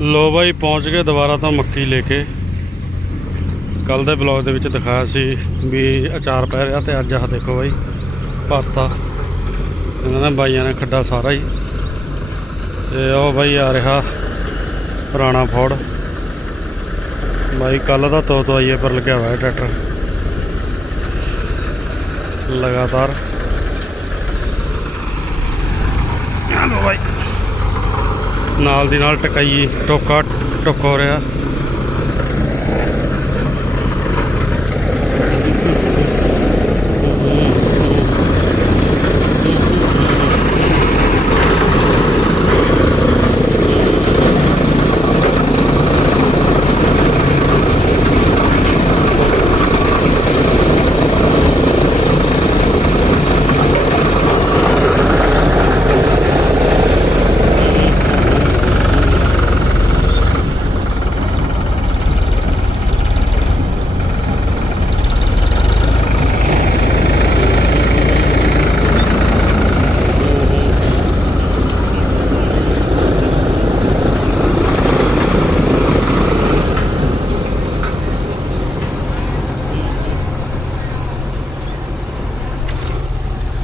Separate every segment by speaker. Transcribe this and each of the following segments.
Speaker 1: ਲੋ ਬਾਈ, ਪਹੁੰਚ ਗਏ ਦੁਬਾਰਾ ਤਾਂ ਮੱਕੀ ਲੈ ਕੇ। ਕੱਲ ਦੇ ਬਲੌਗ ਦੇ ਵਿੱਚ ਦਿਖਾਇਆ ਸੀ ਵੀ ਅਚਾਰ ਪੈ ਰਿਹਾ ਤੇ ਅੱਜ ਆਹ ਦੇਖੋ ਬਾਈ, ਭਰਤਾ। ਇਹਨਾਂ ਨੇ ਬਾਈਆਂ ਨੇ ਖੱਡਾ ਸਾਰਾ ਹੀ। ਤੇ ਉਹ ਬਾਈ ਆ ਰਿਹਾ ਪੁਰਾਣਾ ਫੋੜ ਬਾਈ ਕੱਲ ਦਾ ਤੋ ਤਵਾਈਏ ਪਰ ਲੱਗਿਆ ਹੋਇਆ ਟਰੈਕਟਰ ਲਗਾਤਾਰ। ਆ ਲੋ ਬਾਈ। ਨਾਲ ਦੀ ਨਾਲ ਟਕਾਈ ਟੋਕਾ ਟੁੱਕ ਹੋ ਰਿਹਾ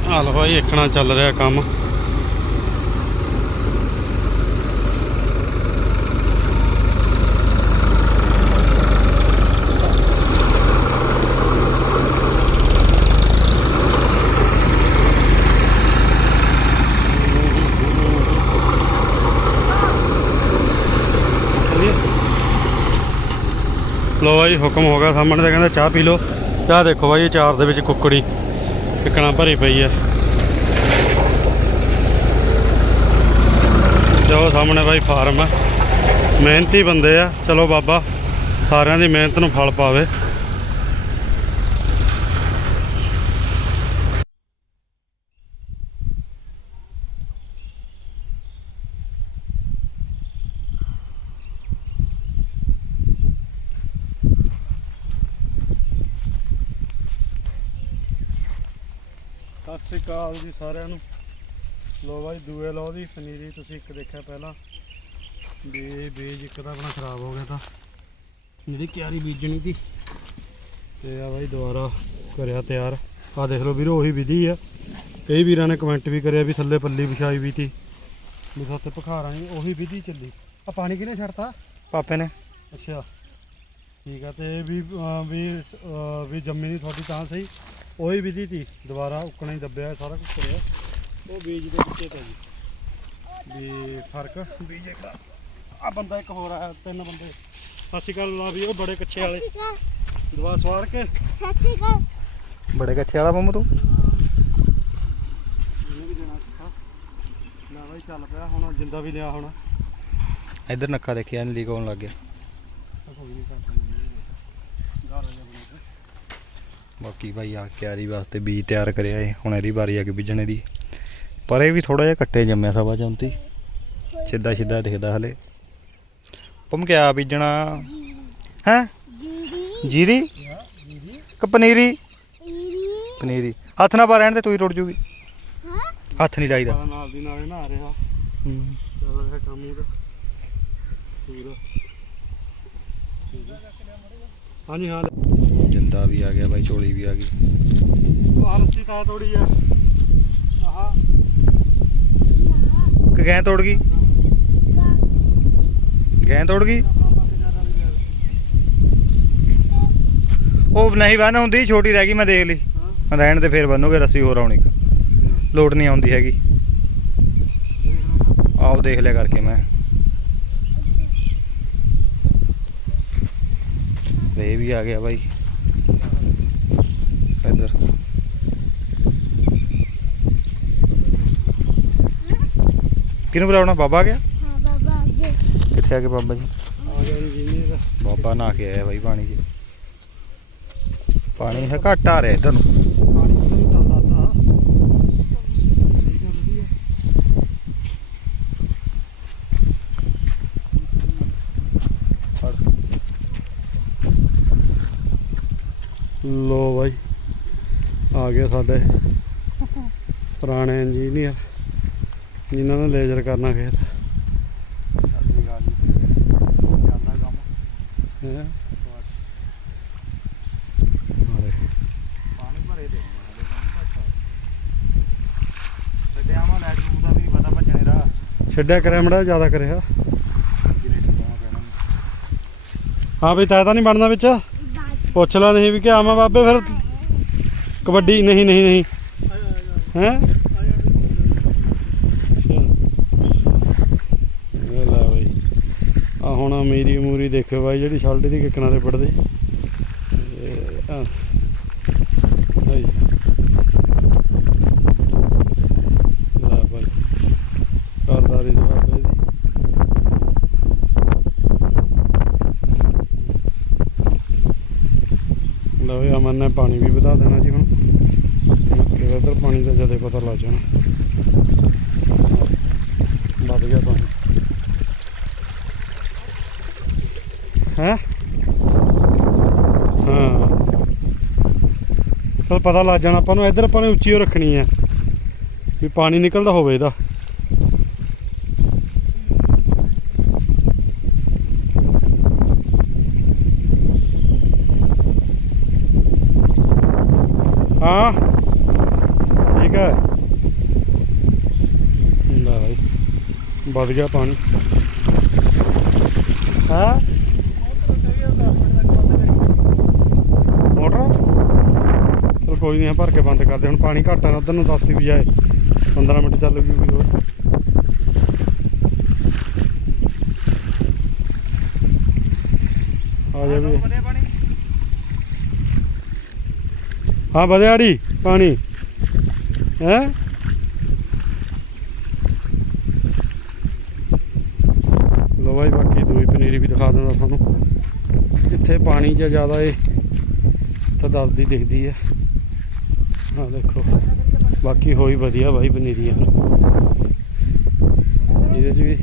Speaker 1: ਆ ਲੋ ਬਾਈ ਇੱਕਣਾ ਚੱਲ ਰਿਹਾ ਕੰਮ। ਲੋ ਬਾਈ, ਹੁਕਮ ਹੋ ਗਿਆ ਸਾਹਮਣੇ ਤੇ ਕਹਿੰਦਾ ਚਾਹ ਪੀ ਲਓ। ਚਾਹ ਦੇਖੋ ਬਾਈ ਅਚਾਰ ਦੇ ਵਿੱਚ ਕੁੱਕੜੀ। ਟਿਕਣਾ ਭਰੀ ਪਈ ਹੈ ਜੋ ਸਾਹਮਣੇ ਬਾਈ ਫਾਰਮ ਹੈ ਮਿਹਨਤੀ ਬੰਦੇ ਆ। ਚਲੋ ਬਾਬਾ, ਸਾਰਿਆਂ ਦੀ ਮਿਹਨਤ ਨੂੰ ਫਲ ਪਾਵੇ। ਸਤਿ ਸ੍ਰੀ ਅਕਾਲ ਜੀ ਸਾਰਿਆਂ ਨੂੰ। ਲੋ ਬਾਈ ਦੂਏ ਲੋ ਦੀ ਪਨੀਰੀ ਤੁਸੀਂ ਇੱਕ ਦੇਖਿਆ ਪਹਿਲਾਂ। ਵੀ ਬੀਜ ਇੱਕ ਤਾਂ ਆਪਣਾ ਖਰਾਬ ਹੋ ਗਿਆ ਤਾਂ। ਜਿਹੜੀ ਕਿਆਰੀ ਬੀਜਣੀ ਸੀ। ਤੇ ਆ ਬਾਈ ਦੁਬਾਰਾ ਕਰਿਆ ਤਿਆਰ। ਆ ਦੇਖ ਲਓ ਵੀਰੋ ਉਹੀ ਵਿਧੀ ਆ। ਕਈ ਵੀਰਾਂ ਨੇ ਕਮੈਂਟ ਵੀ ਕਰਿਆ ਵੀ ਥੱਲੇ ਪੱਲੀ ਵਿਛਾਈ ਵੀ ਤੀ। ਵੀ ਸੱਤੇ ਭਖਾਰਾਂ ਦੀ ਉਹੀ ਵਿਧੀ ਚੱਲੀ। ਆ ਪਾਣੀ ਕਿਹਨੇ ਛੱਡਤਾ?
Speaker 2: ਪਾਪੇ ਨੇ।
Speaker 1: ਅੱਛਾ। ਠੀਕ ਆ ਤੇ ਵੀ ਵੀ ਵੀ ਜੰਮੀ ਨਹੀਂ ਤੁਹਾਡੀ ਤਾਂ ਸਹੀ। ਉਹੀ ਵਿਧੀ ਤੀ। ਦੁਬਾਰਾ ਉੱਕਣਾ ਹੀ ਦੱਬਿਆ ਸਾਰਾ ਕੁਝ ਕਰਿਆ। ਉਹ ਬੀਜ ਦੇ ਵਿੱਚੇ ਤਾਂ ਜੀ ਵੀ ਫ਼ਰਕ? ਬੀਜ ਇੱਕ ਆ ਬੰਦਾ ਇੱਕ ਹੋਰ ਆਇਆ ਤਿੰਨ ਬੰਦੇ। ਸਤਿ ਸ਼੍ਰੀ ਅਕਾਲ ਲਾ ਵੀ ਉਹ ਬੜੇ ਕੱਚੇ ਵਾਲੇ। ਦਵਾ ਸਵਾਰ ਕੇ।
Speaker 3: ਸਤਿ ਸ਼੍ਰੀ ਅਕਾਲ।
Speaker 2: ਬੜੇ ਕੱਚੇ ਵਾਲਾ ਪੰਮ ਤੂੰ?
Speaker 1: ਇਹਨੂੰ ਵੀ ਦੇਣਾ ਸਿੱਖਾ। ਲੈ ਬਾਈ ਚੱਲ ਪਿਆ। ਹੁਣ ਜਿੰਦਾ ਵੀ ਲਿਆ ਹੁਣ।
Speaker 2: ਇੱਧਰ ਨੱਕਾ ਦੇਖਿਆ ਨਹੀਂ ਲੀਕ ਹੋਣ ਲੱਗ ਗਿਆ।
Speaker 1: ਕੋਈ ਨਹੀਂ ਕਰਦਾ ਗਾਰਾ ਜਿਹਾ ਬਣਾ ਕੇ।
Speaker 2: ਬਾਕੀ ਭਾਈ ਆ ਕਿਆਰੀ ਵਾਸਤੇ ਬੀਜ ਤਿਆਰ ਕਰਿਆ ਏ। ਹੁਣ ਇਹਦੀ ਵਾਰੀ ਆ ਕੇ ਬੀਜਣੇ ਦੀ ਪਰ ਇਹ ਵੀ ਥੋੜਾ ਜਿਹਾ ਕੱਟੇ ਜੰਮਿਆ ਸਵਾ ਚੌਂਤੀ ਸਿੱਧਾ ਸਿੱਧਾ ਦਿਖਦਾ ਹਲੇ। ਪੰਮ ਕਿਆ ਬੀਜਣਾ? ਹੈ?
Speaker 3: ਜੀਰੀ।
Speaker 2: ਕਿ ਪਨੀਰੀ? ਪਨੀਰੀ। ਹੱਥ ਨਾ ਪਾ ਰਹਿਣ ਤੂੰ ਹੀ ਟੁੱਟ ਜੂਗੀ।
Speaker 3: ਹਾਂ?
Speaker 2: ਹੱਥ ਨਹੀਂ ਲਾਈਦਾ
Speaker 1: ਪਤਾ ਨਾਲ ਦੀ ਨਾਲੇ ਨਾ ਰਿਹਾ।
Speaker 2: ਹੂੰ।
Speaker 1: ਚੱਲ ਰਿਹਾ ਕੰਮ ਉਹਦਾ। ਪੂਰਾ। ਠੀਕ ਹੈ। ਹਾਂਜੀ ਹਾਂ।
Speaker 2: ਜਿੰਦਾ ਵੀ ਆ ਗਿਆ ਬਾਈ ਝੋਲੀ ਵੀ ਆ ਗਈ।
Speaker 1: ਆਲਸੀ ਤਾਂ ਥੋੜੀ ਆ ਆਹਾ
Speaker 2: ਕਿ ਗੈਂ ਤੋੜ ਗਈ? ਗੈਂ ਤੋੜ ਗਈ? ਉਹ ਨਹੀਂ ਬੰਨ ਹੁੰਦੀ ਛੋਟੀ ਰਹਿ ਗਈ ਮੈਂ ਦੇਖ ਲਈ। ਰਹਿਣ ਤੇ ਫੇਰ ਬੰਨੋਗੇ ਰੱਸੀ ਹੋਰ ਆਉਣੀ ਲੋਟ ਨਹੀਂ ਆਉਂਦੀ ਹੈਗੀ। ਆਓ ਦੇਖ ਲਿਆ ਕਰਕੇ ਮੈਂ। ਇਹ ਵੀ ਆ ਗਿਆ ਬਾਈ ਇੱਧਰ ਕਿਹਨੂੰ ਬੁਲਾਉਣਾ? ਬਾਬਾ ਆ ਗਿਆ?
Speaker 3: ਹਾਂ ਬਾਬਾ ਜੀ
Speaker 2: ਕਿੱਥੇ ਆ ਗਏ ਬਾਬਾ ਜੀ?
Speaker 1: ਆ ਗਿਆ ਜੀ
Speaker 2: ਬਾਬਾ ਨਹਾ ਕੇ ਆਇਆ ਬਾਈ ਪਾਣੀ 'ਚ। ਪਾਣੀ ਹੈ ਘੱਟ ਆ ਰਿਹਾ ਇੱਧਰ ਨੂੰ।
Speaker 1: ਲੋ ਬਾਈ ਆ ਗਏ ਸਾਡੇ ਪੁਰਾਣੇ ਇੰਜੀਨੀਅਰ। ਜਿਨ੍ਹਾਂ ਨੇ ਲੇਜ਼ਰ ਕਰਨਾ ਖੇਤ। ਛੱਡਿਆ ਕਰਿਆ ਮੜਾ ਜ਼ਿਆਦਾ ਕਰਿਆ। ਹਾਂ ਵੀ ਤਾਂ ਤਾਂ ਨਹੀਂ ਬਣਦਾ ਵਿੱਚ। ਪੁੱਛ ਲੈ ਨਹੀਂ ਵੀ ਕਿ ਆਵਾਂ ਬਾਬੇ, ਫਿਰ ਕਬੱਡੀ, ਨਹੀਂ ਨਹੀਂ ਨਹੀਂ। ਹੈ? ਆ ਹੁਣ ਮੇਰੀ ਮੂਰੀ ਦੇਖੋ ਬਾਈ ਜਿਹੜੀ ਸ਼ਲਟ ਦੀ ਕਿਕਣਾ ਤੇ ਪੜਦੇ ਇਹ ਆ। ਬਾਈ। ਕਰਦਾਰੀ ਦੇ ਦੀ ਲਓ ਵੀ ਅਮਨ ਨੇ ਪਾਣੀ ਵੀ ਵਧਾ ਦੇਣਾ ਜੀ ਹੁਣ। ਮੱਕੇ ਦਾ ਪਾਣੀ ਦਾ ਜਦੇ ਪਤਾ ਲੱਗ ਜਾਣਾ। ਵੱਧ ਗਿਆ ਪਾਣੀ। ਹੈ? ਹਾਂ। ਚਲ ਪਤਾ ਲੱਗ ਜਾਣਾ, ਆਪਾਂ ਨੂੰ ਇੱਧਰ ਆਪਾਂ ਨੇ ਉੱਚੀ ਓ ਰੱਖਣੀ ਹੈ। ਵੀ ਪਾਣੀ ਨਿਕਲਦਾ ਹੋਵੇ ਇਹਦਾ। ਹਾਂ। ਠੀਕ ਹੈ। ਲੈ ਭਾਈ ਵੱਧ ਗਿਆ ਪਾਣੀ। ਹਾਂ ਮੋਟਰ ਚਲ ਕੋਈ ਨਹੀਂ ਭਰ ਕੇ ਬੰਦ ਕਰਦੇ ਹੁਣ ਪਾਣੀ ਘੱਟ ਆ, ਉਧਰ ਨੂੰ ਦੱਸਦੀ ਵੀ ਜਾਏ 15 ਮਿੰਟ ਚੱਲ ਗਈ ਹੋਰ। ਆ ਜਾ ਵੀ। ਹਾਂ ਵਧਿਆੜੀ ਪਾਣੀ। ਹੈ? ਲੋ ਬਾਈ, ਬਾਕੀ ਦੂਈ ਪਨੀਰੀ ਵੀ ਦਿਖਾ ਦਿੰਦਾ ਤੁਹਾਨੂੰ। ਇੱਥੇ ਪਾਣੀ ਜਿਹਾ ਜ਼ਿਆਦਾ ਏ, ਤਾਂ ਦਬਦੀ ਦਿਖਦੀ ਹੈ ਹਾਂ ਦੇਖੋ। ਬਾਕੀ ਹੋਈ ਵਧੀਆ ਬਾਈ ਪਨੀਰੀ ਇਹਦੇ ਚ ਵੀ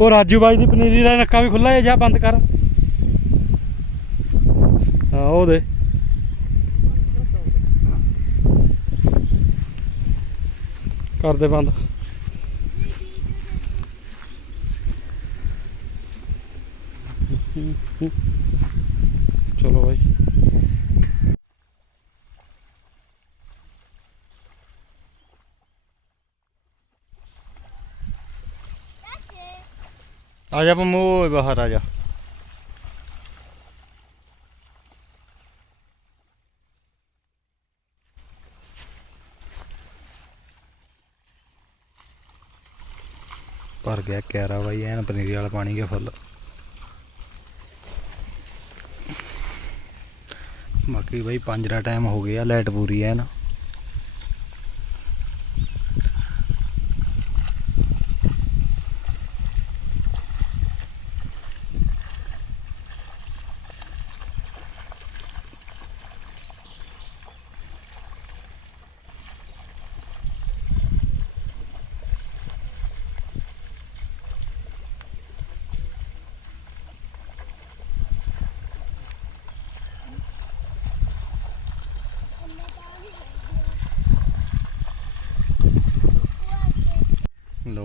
Speaker 1: ਉਹ ਰਾਜੂ ਬਾਈ ਦੀ ਪਨੀਰੀ ਦਾ ਨੱਕਾ ਵੀ ਖੁੱਲਾ ਹੈ ਜਾਂ ਬੰਦ ਕਰ? ਹਾਂ, ਉਹ ਦੇ। ਕਰ ਦੇ ਬੰਦ। ਚਲੋ ਭਾਈ
Speaker 2: ਆ ਜਾ ਪੰਮੂ, ਓਏ ਬਾਹਰ ਆ ਜਾ। ਭਰ ਗਿਆ ਕੈਰਾ ਬਾਈ, ਐਨ ਪਨੀਰੀ ਵਾਲਾ ਪਾਣੀ ਗਿਆ ਫੁੱਲ। ਬਾਕੀ ਬਾਈ ਪੰਜਰਾ ਟਾਈਮ ਹੋ ਗਿਆ ਲਾਈਟ ਪੂਰੀ ਐ ਨਾ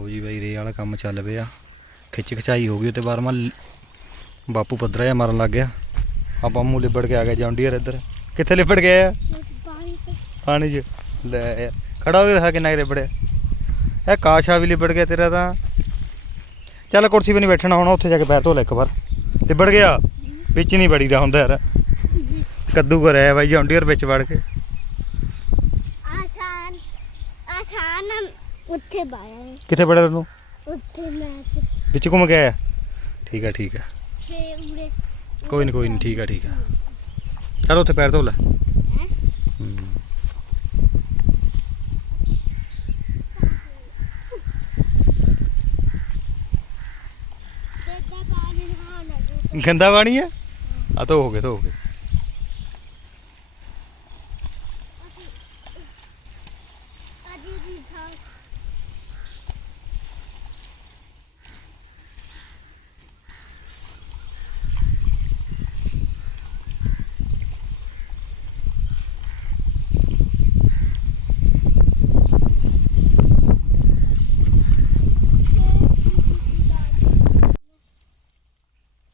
Speaker 2: ਜੀ ਬਾਈ ਰੇ ਵਾਲਾ ਕੰਮ ਚੱਲ ਪਿਆ। ਖਿੱਚ ਖਚਾਈ ਹੋ ਗਈ ਉਤੇ ਬਾਰ ਮਾ ਬਾਪੂ ਪੱਧਰਾ ਜਿਹਾ ਮਾਰਨ ਲੱਗ ਗਿਆ। ਆਪਾਂ ਮੂੰਹ ਲਿਬੜ ਕੇ ਆ ਗਿਆ ਜੌਂਡੀਅਰ ਇੱਧਰ। ਕਿੱਥੇ ਲਿਬੜ ਗਿਆ?
Speaker 3: ਪਾਣੀ ਤੇ
Speaker 2: 'ਚ। ਲੈ ਆ। ਖੜਾ ਹੋ ਕੇ ਦਿਖਾ ਕਿੰਨਾ ਕੁ ਲਿਬੜਿਆ। ਇਹ ਕਾਸ਼ਾ ਵੀ ਲਿਬੜ ਗਿਆ ਤੇਰਾ ਤਾਂ। ਚੱਲ ਕੁਰਸੀ 'ਤੇ ਨਹੀਂ ਬੈਠਣਾ ਹੁਣ ਉੱਥੇ ਜਾ ਕੇ ਪੈਰ ਧੋ ਲੈ ਇੱਕ ਵਾਰ। ਲਿਬੜ ਗਿਆ? ਵਿੱਚ ਨਹੀਂ ਬੜੀਦਾ ਹੁੰਦਾ ਯਾਰ। ਕੱਦੂ ਕਰਿਆ ਬਾਈ ਜੌਂਡੀਅਰ ਵਿੱਚ ਵੜ ਕੇ।
Speaker 3: ਉੱਥੇ ਬਾਇਆ
Speaker 2: ਕਿੱਥੇ ਵੜਿਆ ਤੈਨੂੰ?
Speaker 3: ਉੱਥੇ ਮੈਚ
Speaker 2: ਵਿੱਚ ਘੁੰਮ ਕੇ ਆਇਆ? ਠੀਕ ਆ ਠੀਕ ਆ।
Speaker 3: ਉਰੇ
Speaker 2: ਕੋਈ ਨਹੀਂ ਕੋਈ ਨਹੀਂ ਠੀਕ ਆ ਠੀਕ ਆ। ਚਲ ਉੱਥੇ ਪੈਰ ਧੋ ਲੈ।
Speaker 3: ਹੈਂ?
Speaker 2: ਹੂੰ। ਗੰਦਾ ਪਾਣੀ ਆ? ਆ ਧੋ ਹੋ ਗਏ ਧੋ ਹੋ ਗਏ
Speaker 3: ਅਜੀ ਦੀ ਥਾਂ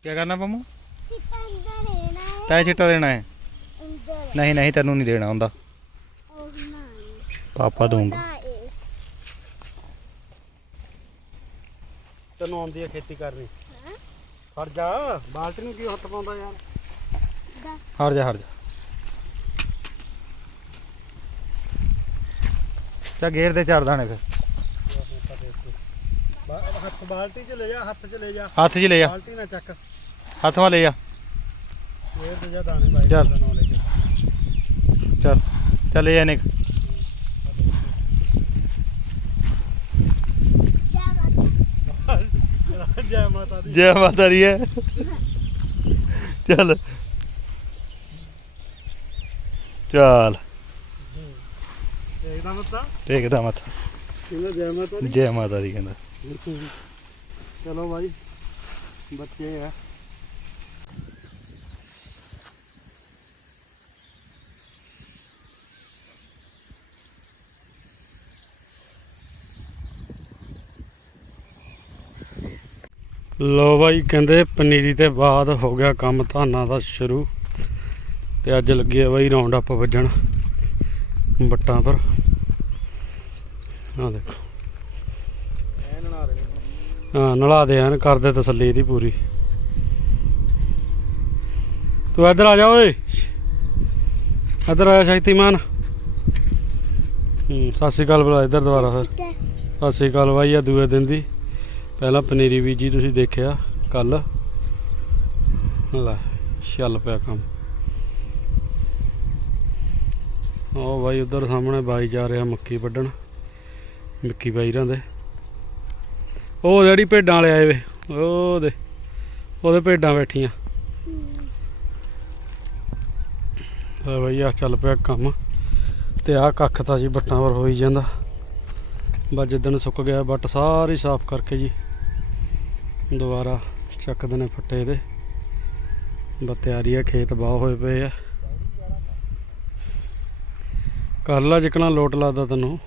Speaker 2: ਕੀ ਕਰਨਾ ਪੰਮੂ?
Speaker 3: ਕਿਤਾ ਅੰਦਰ ਹੈ ਨਾ
Speaker 2: ਤੈਂ ਚਿੱਟਾ ਦੇਣਾ ਹੈ? ਨਹੀਂ ਨਹੀਂ ਤੈਨੂੰ ਨਹੀਂ ਦੇਣਾ ਹੁੰਦਾ। ਪਾਪਾ
Speaker 3: ਇਹ
Speaker 1: ਤੈਨੂੰ ਆਉਂਦੀ ਹੈ ਖੇਤੀ ਕਰਨੀ।
Speaker 3: ਹਾਂ?
Speaker 1: ਫੜ ਜਾ। ਬਾਲਟੀ ਨੂੰ ਕਿਉਂ ਹੱਥ ਪਾਉਂਦਾ ਯਾਰ?
Speaker 2: ਹਟ ਜਾ ਹਟ ਜਾ। ਚਾ ਗੇਰ ਦੇ ਚਾਰ ਦਾਣੇ ਫਿਰ।
Speaker 1: ਹੱਥ ਬਾਲਟੀ 'ਚ ਲੈ ਜਾ ਹੱਥ 'ਚ ਲੈ ਜਾ।
Speaker 2: ਹੱਥ 'ਚ ਲੈ ਜਾ।
Speaker 1: ਬਾਲਟੀ ਨਾ ਚੱਕ।
Speaker 2: ਹੱਥ ਮਾ ਲੈ ਜਾ
Speaker 1: ਫੇਰ ਤੇ ਜਾ ਦਾਣੇ ਬਾਈ
Speaker 2: ਚੱਲ।
Speaker 1: ਦਾ ਨਾਂ ਲੈ ਕੇ
Speaker 2: ਚੱਲ। ਚੱਲ ਲੈ ਜਾ ਨੇ
Speaker 3: ਜਾ
Speaker 1: ਮਾਤਾ ਦੀ
Speaker 2: ਜੈ ਮਾਤਾ ਦੀ ਹੈ। ਚੱਲ। ਚੱਲ।
Speaker 1: ਇਹਦਾ ਮੱਤਾ
Speaker 2: ਟੇਕਦਾ ਮੱਥਾ।
Speaker 1: ਕਹਿੰਦਾ ਜੈ ਮਾਤਾ ਦੀ।
Speaker 2: ਜੈ ਮਾਤਾ ਦੀ ਕਹਿੰਦਾ।
Speaker 1: ਚਲੋ ਬਾਈ ਬੱਚੇ ਆ। ਲੋ ਬਾਈ ਕਹਿੰਦੇ ਪਨੀਰੀ ਤੇ ਬਾਅਦ ਹੋ ਗਿਆ ਕੰਮ ਧਾਨਾਂ ਦਾ ਸ਼ੁਰੂ। ਤੇ ਅੱਜ ਲੱਗੇ ਆ ਬਾਈ ਰੌਂਡ ਅਪ ਵੱਜਣ ਬੱਟਾਂ ਪਰ। ਆ ਦੇਖੋ। ਹਾਂ ਨਲਾ ਦੇ ਐਨ ਕਰਦੇ ਤਸੱਲੀ ਇਹਦੀ ਪੂਰੀ। ਤੂੰ ਇੱਧਰ ਆ ਜਾ ਓਏ। ਇੱਧਰ ਆ ਸ਼ਕਤੀਮਾਨ ਹੂੰ ਸਤਿ ਸ਼੍ਰੀ ਅਕਾਲ ਬੁਲਾ ਇੱਧਰ ਦੁਬਾਰਾ ਫਿਰ। ਸਤਿ ਸ਼੍ਰੀ ਅਕਾਲ ਬਾਈ ਆ ਦੂਏ ਦਿਨ ਦੀ। ਪਹਿਲਾਂ ਪਨੀਰੀ ਬੀਜੀ ਤੁਸੀਂ ਦੇਖਿਆ ਕੱਲ। ਲੈ ਚੱਲ ਪਿਆ ਕੰਮ। ਉਹ ਬਾਈ ਉਧਰ ਸਾਹਮਣੇ ਬਾਈ ਜਾ ਰਿਹਾ ਮੱਕੀ ਵੱਢਣ, ਮਿੱਕੀ ਬਾਈ ਰਾਂ ਦੇ। ਉਹ ਜਿਹੜੀ ਭੇਡਾਂ ਵਾਲੇ ਆਏ ਵੇ ਉਹਦੇ ਉਹਦੇ ਭੇਡਾਂ ਬੈਠੀਆਂ। ਆ ਬਈ ਆ ਚੱਲ ਪਿਆ ਕੰਮ, ਤੇ ਆ ਕੱਖ ਤਾਂ ਜੀ ਵੱਟਾਂ ਪਰ ਹੋਈ ਜਾਂਦਾ। ਬਸ ਜਿੱਦਣ ਸੁੱਕ ਗਿਆ, ਵੱਟ ਸਾਰੀ ਸਾਫ਼ ਕਰਕੇ ਜੀ। ਦੁਬਾਰਾ ਚੱਕਦੇ ਨੇ ਫੱਟੇ ਇਹਦੇ। ਬਸ ਤਿਆਰੀ ਆ, ਖੇਤ ਬਾਹ ਹੋਏ ਪਏ ਆ। ਕਰ ਲਾ ਜਿਕਣਾ, ਲੋਟ ਲੱਗਦਾ ਤੈਨੂੰ।